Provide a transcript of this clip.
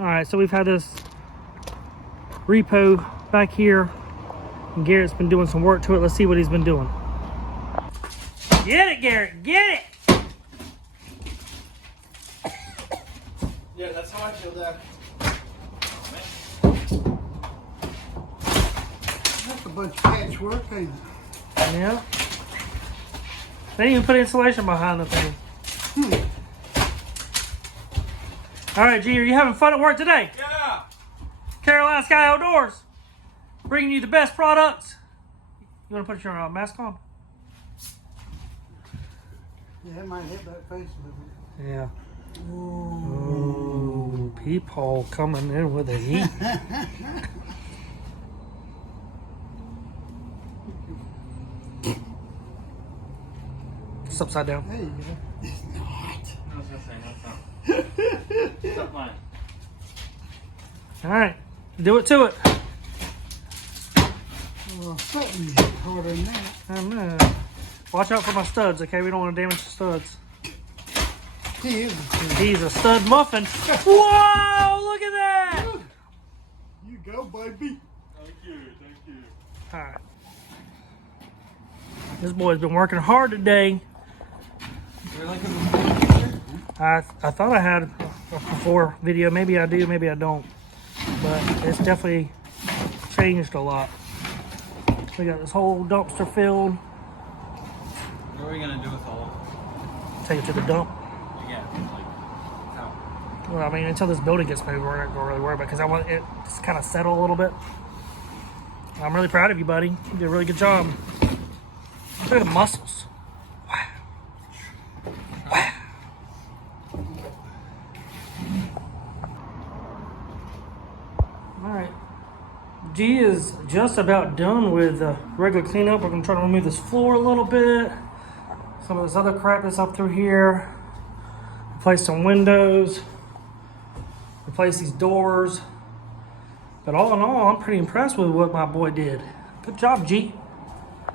All right, so we've had this repo back here, and Garrett's been doing some work to it. Let's see what he's been doing. Get it, Garrett, get it! Yeah, that's how I feel that. That's a bunch of patchwork, ain't it? Yeah. They didn't even put insulation behind the thing. All right, G, are you having fun at work today? Yeah. Carolina Sky Outdoors, bringing you the best products. You want to put your mask on? Yeah, it might hit that face a little bit. Yeah. Ooh, peephole coming in with the heat. It's upside down. There you go. It's not. I was gonna say, that's not. It's not mine. All right, do it to it. Well, something hit harder than that. I know. Watch out for my studs, okay? We don't want to damage the studs. He is a stud. He's a stud muffin. Whoa! Look at that! You go, baby. Thank you, thank you. All right. This boy's been working hard today. You're like a picture? I thought I had a before video. Maybe I do, maybe I don't. But it's definitely changed a lot. We got this whole dumpster filled. What are we gonna do with all of Take it to the dump. it? Yeah, like, how? Well, I mean, until this building gets moved, we're not going to really worry about it because I want it to kind of settle a little bit. I'm really proud of you, buddy. You did a really good job. Look at the muscles. Wow. Wow. All right. G is just about done with regular cleanup. We're going to try to remove this floor a little bit. Some of this other crap that's up through here. Replace some windows. Replace these doors. But all in all, I'm pretty impressed with what my boy did. Good job, G.